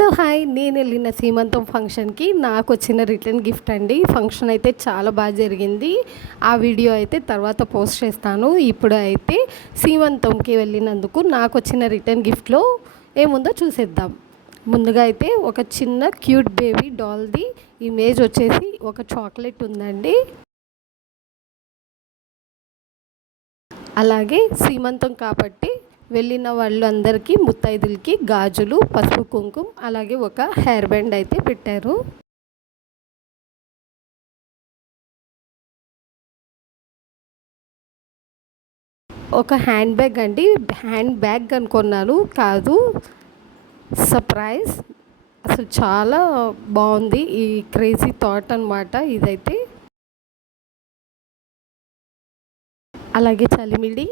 Hello hi, నేను వెళ్ళిన సీమంతం ఫంక్షన్కి నాకు వచ్చిన రిటర్న్ గిఫ్ట్ అండి. ఫంక్షన్ అయితే చాలా బాగా జరిగింది. ఆ వీడియో అయితే తర్వాత పోస్ట్ చేస్తాను. ఇప్పుడు అయితే సీమంతంకి వెళ్ళినందుకు నాకు వచ్చిన రిటర్న్ గిఫ్ట్లో ఏముందో చూసేద్దాం. ముందుగా అయితే ఒక చిన్న క్యూట్ బేబీ డాల్ది ఇమేజ్ వచ్చేసి ఒక చాక్లెట్ ఉందండి. అలాగే సీమంతం కాబట్టి వెళ్ళిన వాళ్ళందరికీ ముత్తైదులకి గాజులు, పసుపు కుంకుమ, అలాగే ఒక హెయిర్ బ్యాండ్ అయితే పెట్టారు. ఒక హ్యాండ్ బ్యాగ్ అండి. హ్యాండ్ బ్యాగ్ అనుకున్నాను, కాదు, సర్ప్రైజ్. అసలు చాలా బాగుంది ఈ క్రేజీ థాట్ అనమాట ఇదైతే. అలాగే చలిమిడి,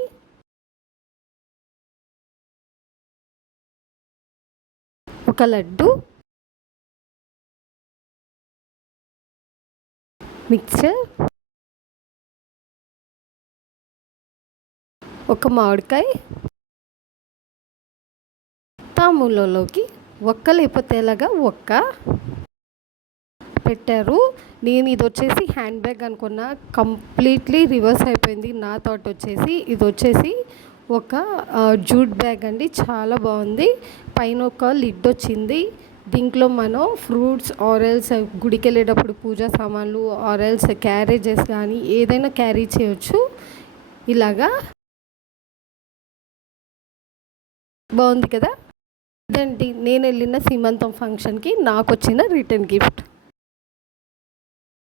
ఒక లడ్డు, మిక్చర్, ఒక మామిడికాయ, తాంబూలంలోకి ఒక్క లేకపోతే ఎలాగా ఒక్క పెట్టారు. నేను ఇది వచ్చేసి హ్యాండ్ బ్యాగ్ అనుకున్నా, కంప్లీట్లీ రివర్స్ అయిపోయింది. నా థాట్ వచ్చేసి ఇది వచ్చేసి ఒక జూట్ బ్యాగ్ అండి. చాలా బాగుంది. పైన ఒక లిడ్ వచ్చింది. దీంట్లో మనం ఫ్రూట్స్ ఆరెల్స్, గుడికి వెళ్ళేటప్పుడు పూజా సామాన్లు, ఆరెల్స్ క్యారేజెస్ కానీ ఏదైనా క్యారీ చేయొచ్చు. ఇలాగా బాగుంది కదా. ఇదండి నేను వెళ్ళిన సీమంతం ఫంక్షన్కి నాకు వచ్చిన రిటర్న్ గిఫ్ట్.